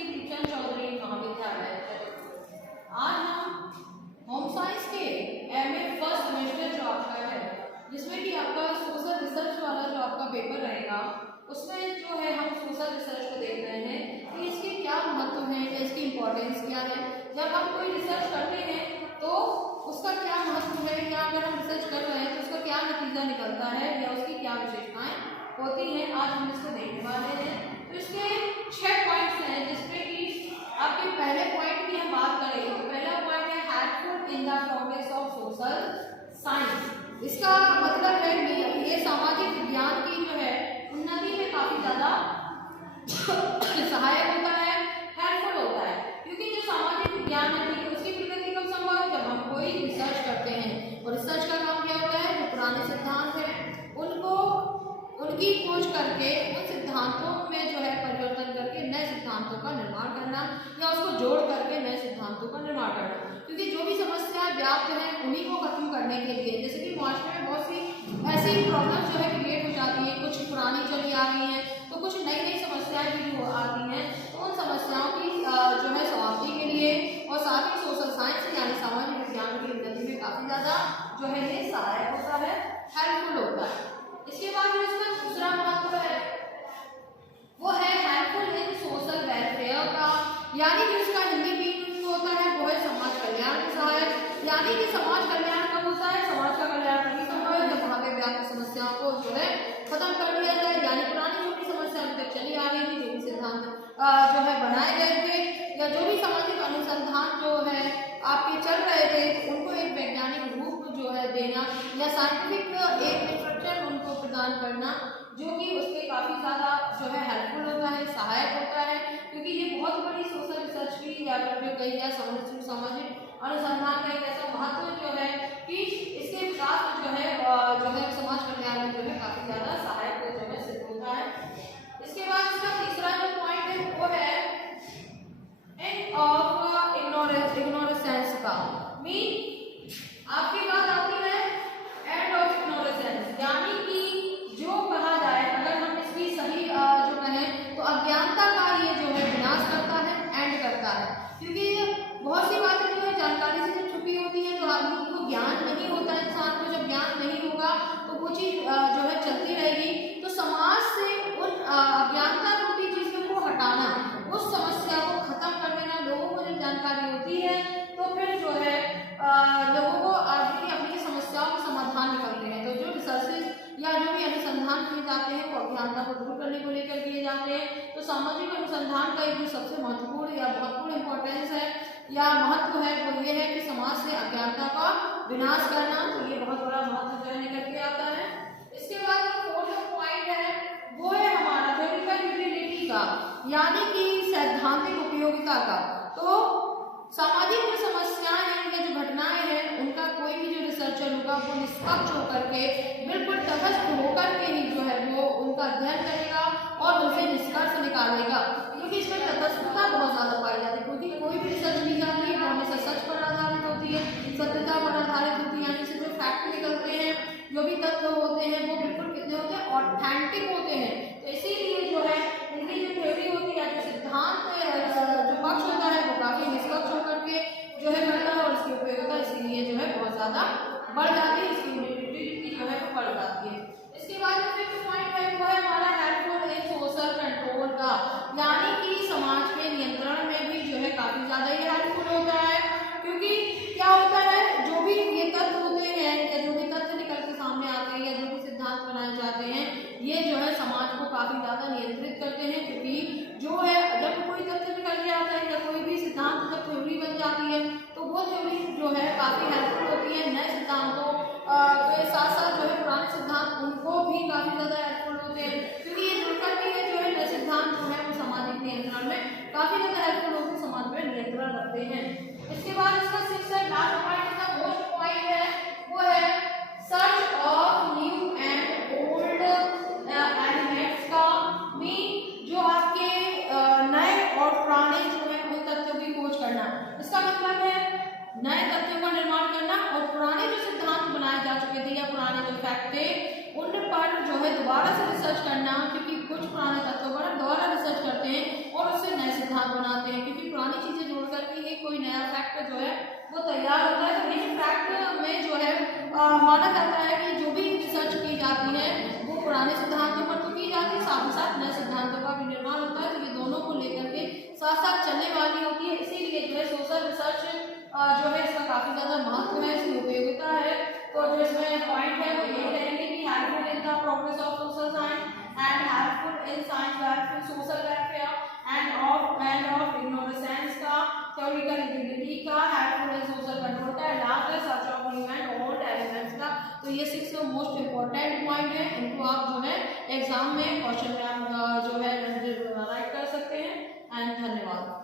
श्री दीपचंद चौधरी महाविद्यालय। आज हम होम साइंस के एमए फर्स्ट सेमेस्टर जो आपका है, जिसमें कि आपका सोशल रिसर्च वाला जो आपका पेपर रहेगा, उसमें जो है हम सोशल रिसर्च को देख रहे हैं कि इसके क्या महत्व है या इसकी इम्पोर्टेंस क्या है। जब हम कोई रिसर्च करते हैं तो उसका क्या महत्व है, या अगर हम रिसर्च कर रहे हैं तो उसका क्या नतीजा निकलता है या उसकी क्या विशेषताएं होती हैं, आज हम इसको देखने वाले हैं। तो इसके 6 पॉइंट्स हैं, जिसमें कि आपके पहले पॉइंट की हम बात करें तो पहला पॉइंट है helpful in the progress of social science. इसका मतलब है कि ये सामाजिक विज्ञान की जो है उन्नति में काफी ज्यादा सहायक होता है, हेल्पफुल होता है, क्योंकि जो सामाजिक विज्ञान है उसकी प्रगति कब संभव है, जब हम कोई रिसर्च करते हैं। और रिसर्च का काम क्या होता है, जो पुराने सिद्धांत हैं उनको उनकी खोज करके उन सिद्धांतों में जो है परिवर्तन करके नए सिद्धांतों का निर्माण करना, या उसको जोड़ करके नए सिद्धांतों का निर्माण करना। क्योंकि जो भी समस्याएं व्याप्त हैं उन्हीं को खत्म करने के लिए, जैसे कि माशरे में बहुत सी ऐसी प्रॉब्लम जो है क्रिएट हो जाती है, कुछ पुरानी चली आ रही हैं तो कुछ नई नई समस्याएं भी जो आती हैं, तो उन समस्याओं की जो है समाप्ति के लिए और साथ ही सोशल साइंस यानी सामाजिक विज्ञान की उन्नति में काफी ज्यादा जो है ये सहायक होता है, हेल्पफुल होता है। इसके बाद जो इसका दूसरा महत्व है वो है हेल्पफुल इन सोशल वेलफेयर का, यानी जो इसका हिंदी मीनिंग होता है वो है समाज कल्याण में सहायक। यानी कि समाज कल्याण कब होता है, समाज का कल्याण तभी संभव है जब वहाँ पे व्याप्त समस्याओं को जो है खत्म कर दिया जाए। यानी पुरानी जो भी समस्या अभी तक चली आ रही थी, जो भी सिद्धांत जो है बनाए गए थे, या जो भी सामाजिक अनुसंधान जो है आपके चल रहे थे, उनको एक वैज्ञानिक रूप जो है देना या साइंटिफिक एक स्ट्रक्चर उनको प्रदान करना, जो कि उसके काफी ज्यादा जो है हेल्पफुल होता है, सहायक होता है। क्योंकि ये बहुत बड़ी सोशल रिसर्च की या फिर कही या सामाजिक अनुसंधान का एक ऐसा महत्व जो है कि इसके विकास में जो है समाज कल्याण में जो है काफी ज्यादा सहायक जो है सिद्ध होता है। इसके बाद इसका तीसरा जो पॉइंट है वो है एंड ऑफ इग्नोरेंस का। मीन आपकी बात आती है एंड ऑफ इग्नोरेंस, यानी कि जो कहा जाए, अगर हम इसकी सही जो कहें तो अज्ञानता का ये जो है विनाश करता है, एंड करता है। क्योंकि बहुत सी बातें जो है जानकारी से जब छुपी होती है तो आदमी को ज्ञान नहीं होता, इंसान को जब ज्ञान नहीं होगा तो वो चीज जो है चलती रहेगी। तो समाज से उन अज्ञानता रूपी चीजों को हटाना, उस समस्या को खत्म कर देना, लोगों को जब जानकारी होती है तो फिर जो है लोगों को अपनी समस्याओं के समाधान निकलते हैं। तो जो रिसर्चेज या जो भी अनुसंधान किए जाते हैं वो अज्ञानता को दूर करने को लेकर किए जाते हैं। तो सामाजिक अनुसंधान का एक जो सबसे महत्वपूर्ण या महत्वपूर्ण इंपॉर्टेंस है या महत्व है वो ये है कि समाज से अज्ञानता का विनाश करना। तो ये बहुत बड़ा महत्व जो है निकल के आता है। इसके बाद जो फोर्थ पॉइंट है वो है हमारा थ्योरिटिकल यूटिलिटी का, यानी कि सैद्धांतिक उपयोगिता का। तो सामाजिक जो समस्याएं हैं या जो घटनाएं हैं उनका कोई भी जो रिसर्चर होगा वो निष्पक्ष होकर के बिल्कुल तटस्थ होकर के ही जो है वो उनका अध्ययन करेगा और उनसे निष्कर्ष निकालेगा। क्योंकि इसमें तटस्थता बहुत ज्यादा पाई जाती है, क्योंकि कोई भी रिसर्च की जाती है वो हमेशा सच पर आधारित होती है, सत्यता पर आधारित होती है। यानी से जो फैक्ट निकलते हैं, जो भी तथ्य होते हैं वो बिल्कुल कितने होते हैं, ऑथेंटिक होते हैं। तो इसीलिए जो है इनकी जो थ्योरी होती है, जो सिद्धांत जो पक्ष होता है वो काफी निष्पक्ष होकर के जो है बढ़ता है, और इसकी उपयोगिता इसीलिए जो है बहुत ज्यादा बढ़ जाती है, इसकी यूटिलिटी जो है वो बढ़ जाती है। इसके बाद जो फिफ्थ पॉइंट है वो है हमारा हेल्पफुल इन सोशल कंट्रोल का, यानी कि समाज के नियंत्रण में भी जो है काफी ज्यादा ये हेल्पफुल होता है। क्योंकि क्या होता है, जो भी ये तथ्य होते हैं या जो भी तथ्य निकल के सामने आते हैं या जो भी सिद्धांत बनाए जाते हैं, ये जो है समाज को काफी ज्यादा नियंत्रित करते हैं। क्योंकि जो है जब कोई तथ्य निकल के आता है या कोई भी सिद्धांत जब थ्योरी बन जाती है तो वो थ्योरी जो है काफी हेल्पफुल होती है नए सिद्धांतों के साथ साथ जो है पुराने सिद्धांत उनको भी काफी ज्यादा हेल्पफुल होते हैं। क्योंकि ये जुड़कर के जो है नए सिद्धांत जो है वो सामाजिक नियंत्रण में काफी ज्यादा हेल्पफुल होकर समाज में नियंत्रण रखते हैं। इसके बाद इसका सिक्स्थ है लास्ट पॉइंट, इसका मोस्ट पॉइंट है वो है search of new and old elements का। मीन जो आपके नए और पुराने जो है उन तथ्यों की खोज करना। इसका मतलब है नए तथ्यों का निर्माण करना और पुराने जो सिद्धांत बनाए जा चुके थे या पुराने जो फैक्ट थे उन पर जो है दोबारा से रिसर्च करना। क्योंकि कुछ पुराने तथ्यों पर दोबारा रिसर्च करते हैं और उससे नए सिद्धांत बनाते हैं। कोई नया फैक्ट जो है वो तैयार होता है। तो इन फैक्ट में जो है माना जाता है कि जो भी रिसर्च की जाती है वो पुराने सिद्धांतों पर तो की जाती है, साथ ही साथ नए सिद्धांतों का भी निर्माण होता है। तो ये दोनों को लेकर के साथ साथ चलने वाली होती है। इसीलिए जो है सोशल रिसर्च जो है इसका काफी ज्यादा महत्व है, इसकी उपयोगिता है। तो जो इसमें पॉइंट है वो ये रहेंगे कि helpful in the progress of social science and helpful in science welfare, social welfare end of ignorance का, थ्योरिटिकल इंटीग्रिटी का, हेल्पफुल इन सोशल कंट्रोल का, last search of event all elements का। तो ये 6 मोस्ट इंपॉर्टेंट पॉइंट है, इनको आप जो है एग्जाम में क्वेश्चन में आप जो है राइट कर सकते हैं। एंड धन्यवाद।